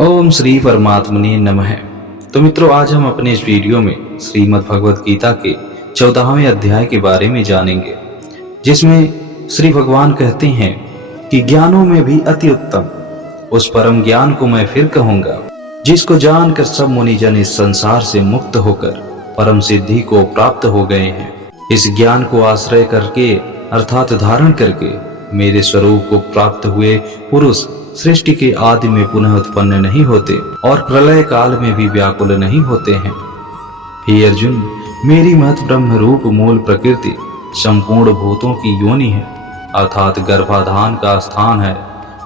ओम श्री परमात्मने नमः। तो मित्रों, आज हम अपने इस वीडियो में श्रीमद् भगवद गीता के 14वें अध्याय के बारे में जानेंगे, जिसमें श्री भगवान कहते हैं कि ज्ञानों में भी अति उत्तम उस परम ज्ञान को मैं फिर कहूंगा, जिसको जानकर सब मुनिजन इस संसार से मुक्त होकर परम सिद्धि को प्राप्त हो गए हैं। इस ज्ञान को आश्रय करके अर्थात धारण करके मेरे स्वरूप को प्राप्त हुए पुरुष सृष्टि के आदि में पुनः उत्पन्न नहीं होते और प्रलय काल में भी व्याकुल नहीं होते हैं। हे अर्जुन, मेरी महत ब्रह्म रूप मूल प्रकृति संपूर्ण भूतों की योनि है, अर्थात गर्भाधान का स्थान है,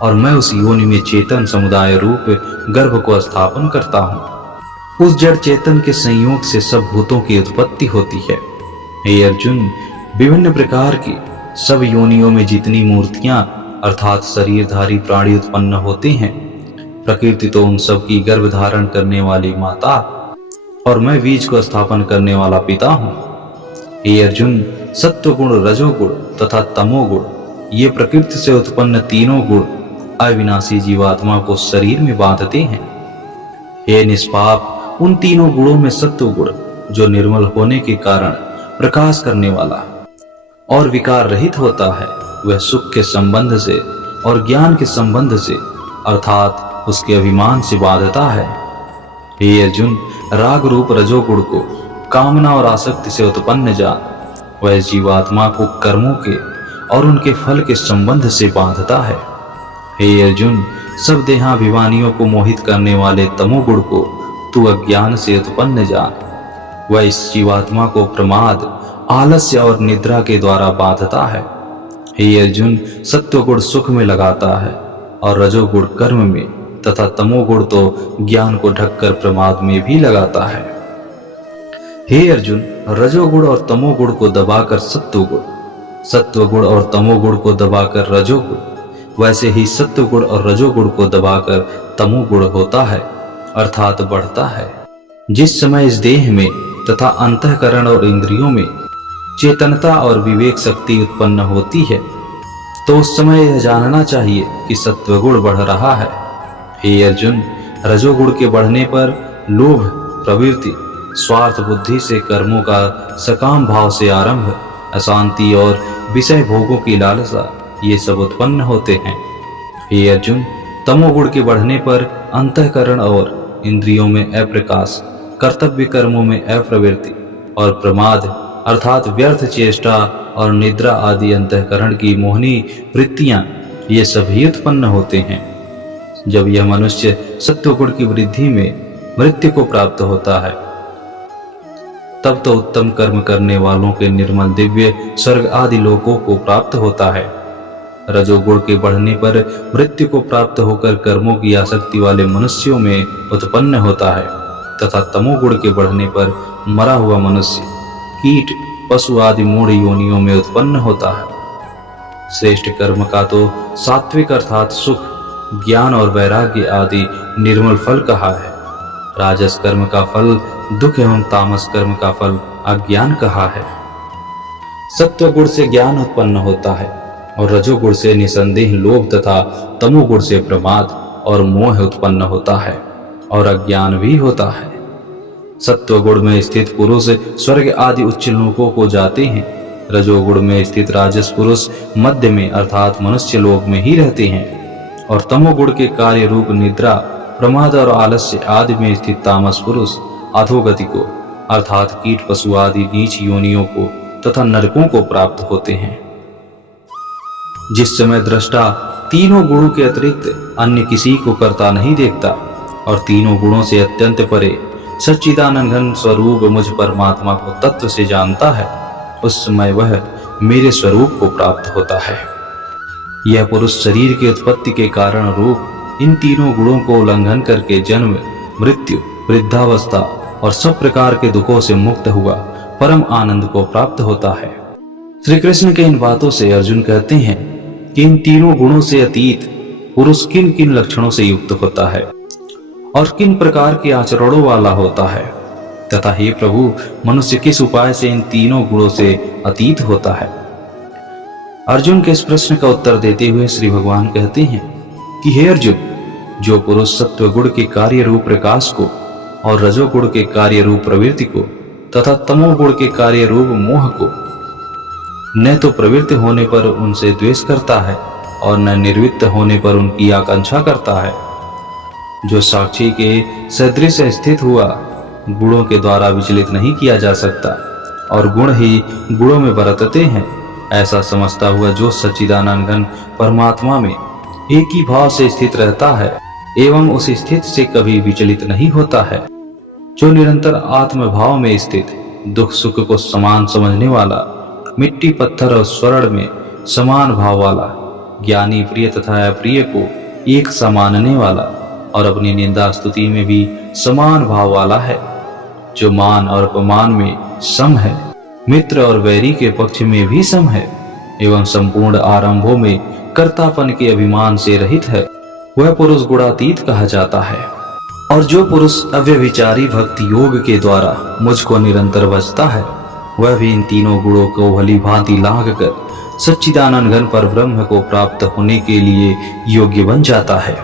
और मैं उस योनि में चेतन समुदाय रूप गर्भ को स्थापन करता हूँ। उस जड़ चेतन के संयोग से सब भूतों की उत्पत्ति होती है। हे अर्जुन, विभिन्न प्रकार की सब योनियों में जितनी मूर्तियां अर्थात शरीरधारी प्राणी उत्पन्न होते हैं, प्रकृति तो उन सब की गर्भ धारण करने वाली माता और मैं बीज को स्थापन करने वाला पिता हूँ। हे अर्जुन, सत्वगुण, रजोगुण तथा तमोगुण ये प्रकृति से उत्पन्न तीनों गुण अविनाशी जीवात्मा को शरीर में बांधते हैं। हे निष्पाप, उन तीनों गुणों में सत्वगुण जो निर्मल होने के कारण प्रकाश करने वाला और विकार रहित होता है, वह सुख के संबंध से और ज्ञान के संबंध से अर्थात उसके अभिमान से बाधता है। हे अर्जुन, राग रूप रजोगुण को कामना और आसक्ति से उत्पन्न जान वह जीवात्मा को कर्मों के और उनके फल के संबंध से बांधता है। हे अर्जुन, सब देहाभिमानियों को मोहित करने वाले तमोगुण को तू अज्ञान से उत्पन्न जान वह इस जीवात्मा को प्रमाद, आलस्य और निद्रा के द्वारा बांधता है। हे अर्जुन, सत्वगुण सुख में लगाता है और रजोगुण कर्म में तथा तमोगुण तो ज्ञान को ढककर प्रमाद में भी लगाता है। हे अर्जुन, रजोगुण और तमोगुण को दबाकर सत्वगुण, सत्वगुण और तमोगुण को दबाकर रजोगुण, वैसे ही सत्वगुण और रजोगुण को दबाकर तमोगुण होता है अर्थात बढ़ता है। जिस समय इस देह में तथा अंतःकरण और इंद्रियों में चेतनता और विवेक शक्ति उत्पन्न होती है, तो उस समय यह जानना चाहिए कि सत्वगुण बढ़ रहा है। हे अर्जुन, रजोगुण के बढ़ने पर लोभ, प्रवृत्ति, स्वार्थ बुद्धि से कर्मों का सकाम भाव से आरंभ, अशांति और विषय भोगों की लालसा ये सब उत्पन्न होते हैं। हे अर्जुन, तमोगुण के बढ़ने पर अंतःकरण और इंद्रियों में अप्रकाश, कर्तव्य कर्मों में अप्रवृत्ति और प्रमाद अर्थात व्यर्थ चेष्टा और निद्रा आदि अंतःकरण की मोहनी वृत्तियां ये सभी उत्पन्न होते हैं। जब यह मनुष्य सत्वगुण की वृद्धि में मृत्यु को प्राप्त होता है, तब तो उत्तम कर्म करने वालों के निर्मल दिव्य स्वर्ग आदि लोकों को प्राप्त होता है। रजोगुण के बढ़ने पर मृत्यु को प्राप्त होकर कर्मों की आसक्ति वाले मनुष्यों में उत्पन्न होता है तथा तमोगुण के बढ़ने पर मरा हुआ मनुष्य, कीट, पशु आदि मूढ़ योनियों में उत्पन्न होता है। श्रेष्ठ कर्म का तो सात्विक अर्थात सुख, ज्ञान और वैराग्य आदि निर्मल फल कहा है। राजस कर्म का फल दुख एवं तामस कर्म का फल अज्ञान कहा है। सत्वगुण से ज्ञान उत्पन्न होता है और रजोगुण से निसंदेह लोभ तथा तमोगुण से प्रमाद और मोह उत्पन्न होता है और अज्ञान भी होता है। सत्वगुण में स्थित पुरुष स्वर्ग आदि उच्च लोकों को जाते हैं। रजोगुण में स्थित राजस पुरुष मध्य में अर्थात मनुष्य लोक में ही रहते हैं और तमोगुण के कार्य रूप निद्रा, प्रमाद और आलस्य आदि में स्थित तामस पुरुष अधोगति को अर्थात कीट, पशु आदि नीच योनियों को तथा नरकों को प्राप्त होते हैं। जिस समय दृष्टा तीनों गुणों के अतिरिक्त अन्य किसी को करता नहीं देखता और तीनों गुणों से अत्यंत परे सच्चिदानंद घन स्वरूप मुझ परमात्मा को तत्व से जानता है, उस समय वह मेरे स्वरूप को प्राप्त होता है। यह पुरुष शरीर की उत्पत्ति के कारण रूप इन तीनों गुणों को उल्लंघन करके जन्म, मृत्यु, वृद्धावस्था और सब प्रकार के दुखों से मुक्त हुआ परम आनंद को प्राप्त होता है। श्री कृष्ण के इन बातों से अर्जुन कहते हैं कि इन तीनों गुणों से अतीत पुरुष किन किन लक्षणों से युक्त होता है और किन प्रकार के आचरणों वाला होता है तथा हे प्रभु, मनुष्य किस उपाय से इन तीनों गुणों से अतीत होता है। अर्जुन के इस प्रश्न का उत्तर देते हुए श्री भगवान कहते हैं कि हे अर्जुन, जो पुरुष सत्व गुण के कार्य रूप प्रकाश को और रजोगुण के कार्य रूप प्रवृत्ति को तथा तमोगुण के कार्य रूप मोह को न तो प्रवृत्त होने पर उनसे द्वेष करता है और न निर्वृत्त होने पर उनकी आकांक्षा करता है, जो साक्षी के सदृश स्थित हुआ, गुणों के द्वारा विचलित नहीं किया जा सकता और गुण ही गुणों में बरतते हैं, ऐसा समझता हुआ जो सच्चिदानंद घन परमात्मा में एक ही भाव से स्थित रहता है एवं उस स्थिति से कभी विचलित नहीं होता है, जो निरंतर आत्म भाव में स्थित, दुख सुख को समान समझने वाला, मिट्टी पत्थर और स्वर्ण में समान भाव वाला, ज्ञानी प्रिय तथा अप्रिय को एक सा मानने वाला और अपनी निंदा स्तुति में भी समान भाव वाला है, जो मान और अपमान में सम है, मित्र और वैरी के पक्ष में भी सम है एवं संपूर्ण आरंभों में कर्तापन के अभिमान से रहित है, वह पुरुष गुणातीत कहा जाता है। और जो पुरुष अव्यभिचारी भक्ति योग के द्वारा मुझको निरंतर भजता है, वह भी इन तीनों गुणों को भली भांति लांघ कर सच्चिदानंद घन पर ब्रह्म को प्राप्त होने के लिए योग्य बन जाता है,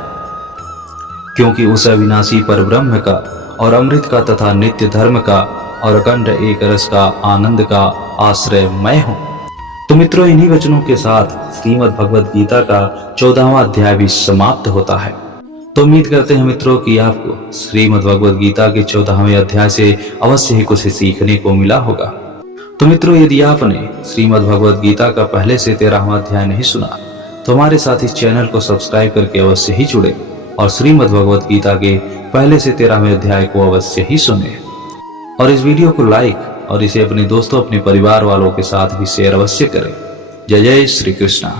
क्योंकि उस अविनाशी पर ब्रह्म का और अमृत का तथा नित्य धर्म का और अखंड एक रस का आनंद का आश्रय मैं हूँ। तो मित्रों, इन्हीं वचनों के साथ श्रीमद् भगवद गीता का 14वां अध्याय भी समाप्त होता है। तो उम्मीद करते हैं मित्रों कि आपको श्रीमद् भगवद गीता के 14वें अध्याय से अवश्य ही कुछ सीखने को मिला होगा। तो मित्रों, यदि आपने श्रीमद् भगवद गीता का पहले से 13वां अध्याय नहीं सुना तो हमारे साथ इस चैनल को सब्सक्राइब करके अवश्य ही जुड़े और श्रीमद् भगवद गीता के पहले से 13वें अध्याय को अवश्य ही सुने और इस वीडियो को लाइक और इसे अपने दोस्तों, अपने परिवार वालों के साथ भी शेयर अवश्य करें। जय जय श्री कृष्णा।